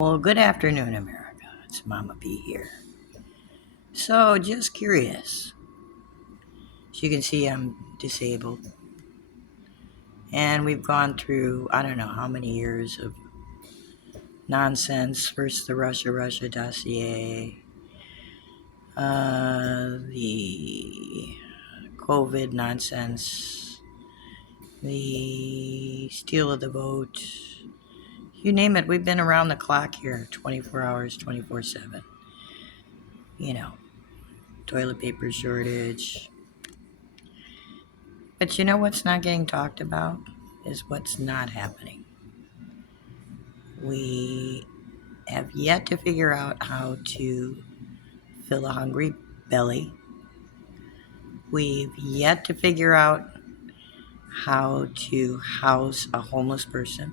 Well, good afternoon, America. It's Mama P here. So, just curious. As you can see, I'm disabled. And we've gone through, I don't know how many years of nonsense. First, the Russia dossier, the COVID nonsense, the steal of the vote. You name it, we've been around the clock here 24 hours, 24/7. You know, toilet paper shortage. But you know what's not getting talked about is what's not happening. We have yet to figure out how to fill a hungry belly. We've yet to figure out how to house a homeless person.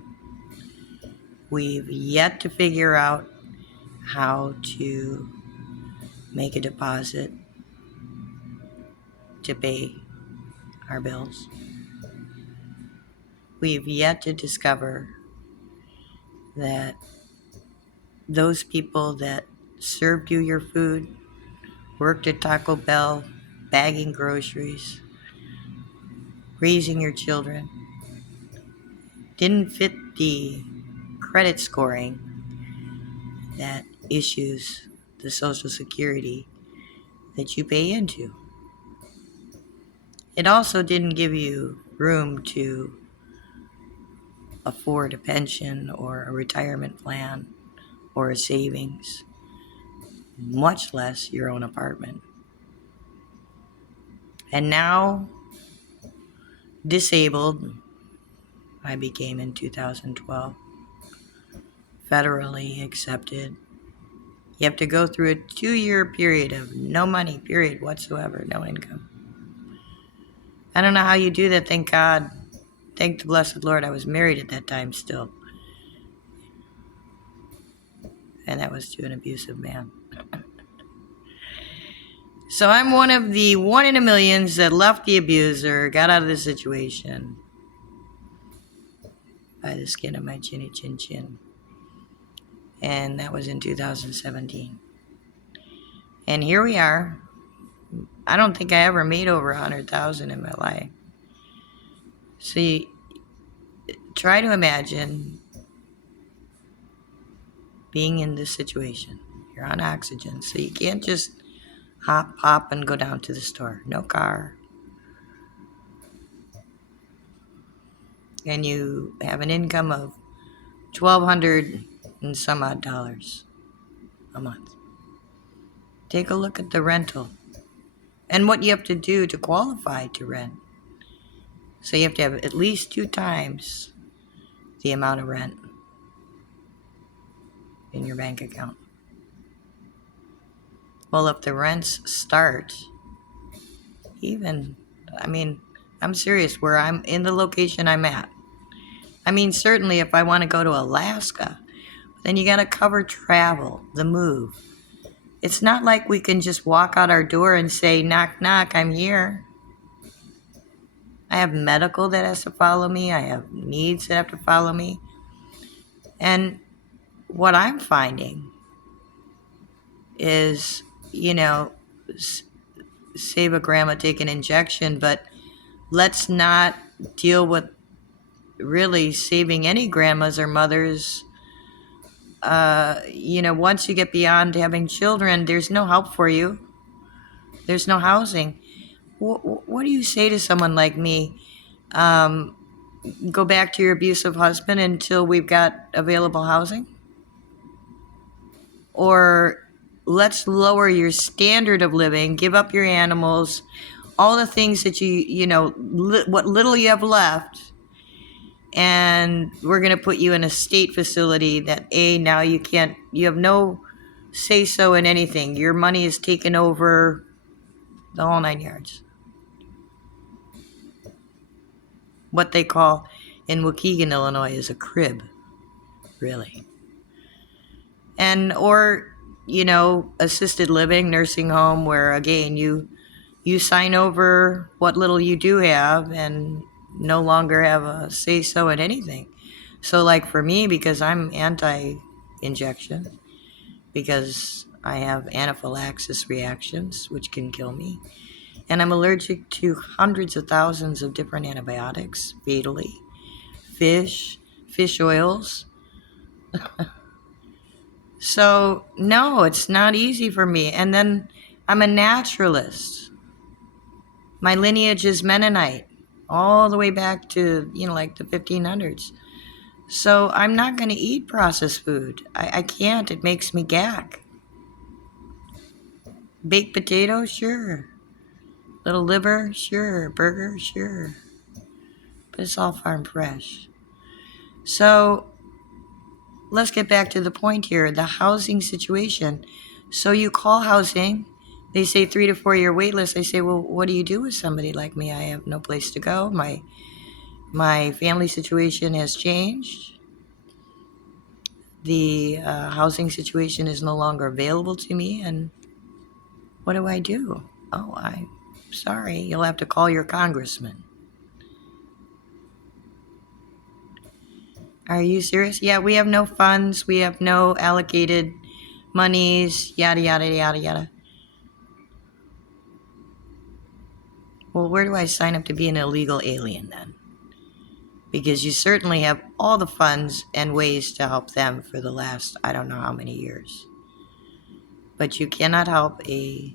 We've yet to figure out how to make a deposit to pay our bills. We've yet to discover that those people that served you your food, worked at Taco Bell, bagging groceries, raising your children, didn't fit the credit scoring that issues the Social Security that you pay into. It also didn't give you room to afford a pension or a retirement plan or a savings, much less your own apartment. And now, disabled, I became in 2012, federally accepted. You have to go through a 2-year period of no money, period, whatsoever, no income. I don't know how you do that, thank God. Thank the blessed Lord, I was married at that time still. And that was to an abusive man. So I'm one of the 1 in a millions that left the abuser, got out of the situation by the skin of my chinny chin chin. And that was in 2017. And here we are. I don't think I ever made over 100,000 in my life. See, try to imagine being in this situation. You're on oxygen, so you can't just hop, and go down to the store. No car. And you have an income of $1,200 and some odd dollars a month. Take a look at the rental and what you have to do to qualify to rent. So you have to have at least 2 times the amount of rent in your bank account. Well, if the rents start, I'm serious, where I'm in the location I'm at. Certainly if I want to go to Alaska, then you got to cover travel, the move. It's not like we can just walk out our door and say, knock, knock, I'm here. I have medical that has to follow me. I have needs that have to follow me. And what I'm finding is, save a grandma, take an injection, but let's not deal with really saving any grandmas or mothers. Once you get beyond having children, there's no help for you. There's no housing. What do you say to someone like me? Go back to your abusive husband until we've got available housing? Or let's lower your standard of living, give up your what little you have left, and we're going to put you in a state facility that now you have no say-so in anything. Your money is taken over, the whole 9 yards. What they call in Waukegan, Illinois, is a crib, really. Or assisted living, nursing home, where again you sign over what little you do have and no longer have a say-so in anything. So like for me, because I'm anti injection because I have anaphylaxis reactions, which can kill me. And I'm allergic to hundreds of thousands of different antibiotics, fatally. Fish oils. So, no, it's not easy for me. And then I'm a naturalist. My lineage is Mennonite, all the way back to, like the 1500s. So I'm not going to eat processed food. I can't. It makes me gag. Baked potato? Sure. Little liver? Sure. Burger? Sure. But it's all farm fresh. So let's get back to the point here. The housing situation. So you call housing. They say 3 to 4 year wait list. I say, well, what do you do with somebody like me? I have no place to go. My family situation has changed. The housing situation is no longer available to me, and what do I do? Oh, I'm sorry. You'll have to call your congressman. Are you serious? Yeah, we have no funds. We have no allocated monies, yada, yada, yada, yada. Well, where do I sign up to be an illegal alien then? Because you certainly have all the funds and ways to help them for the last, I don't know how many years. But you cannot help a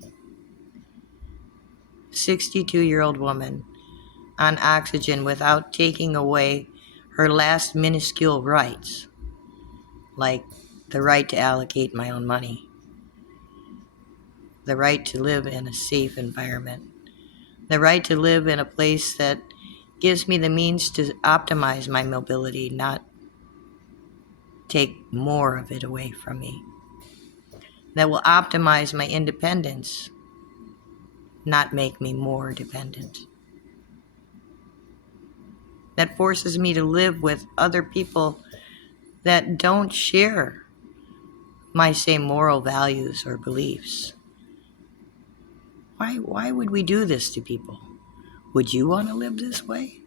62-year-old woman on oxygen without taking away her last minuscule rights, like the right to allocate my own money, the right to live in a safe environment, the right to live in a place that gives me the means to optimize my mobility, not take more of it away from me, that will optimize my independence, not make me more dependent, that forces me to live with other people that don't share my same moral values or beliefs. Why would we do this to people? Would you want to live this way?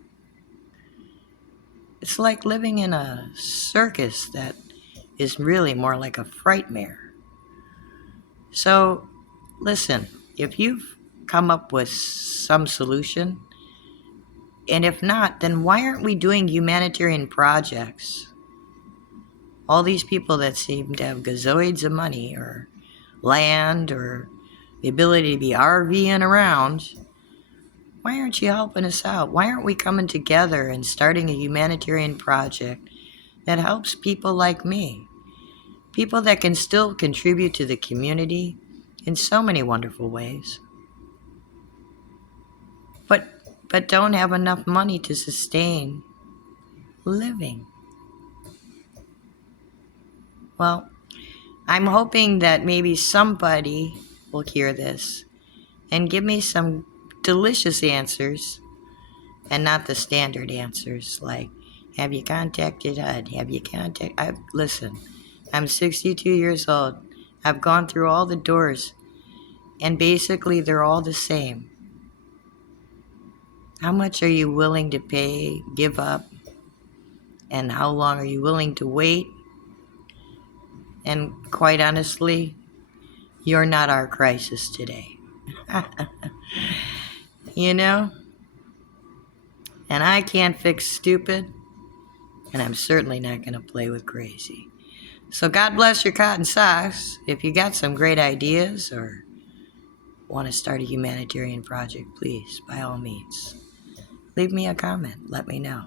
It's like living in a circus that is really more like a frightmare. So, listen, if you've come up with some solution, and if not, then why aren't we doing humanitarian projects? All these people that seem to have gazoids of money or land or the ability to be RVing around, why aren't you helping us out? Why aren't we coming together and starting a humanitarian project that helps people like me? People that can still contribute to the community in so many wonderful ways. But don't have enough money to sustain living. Well, I'm hoping that maybe somebody will hear this and give me some delicious answers and not the standard answers like, have you contacted HUD? Listen, I'm 62 years old. I've gone through all the doors, and basically they're all the same. How much are you willing to pay, give up, and how long are you willing to wait? And quite honestly, you're not our crisis today. You know? And I can't fix stupid, and I'm certainly not going to play with crazy. So God bless your cotton socks. If you got some great ideas or want to start a humanitarian project, please, by all means, leave me a comment. Let me know.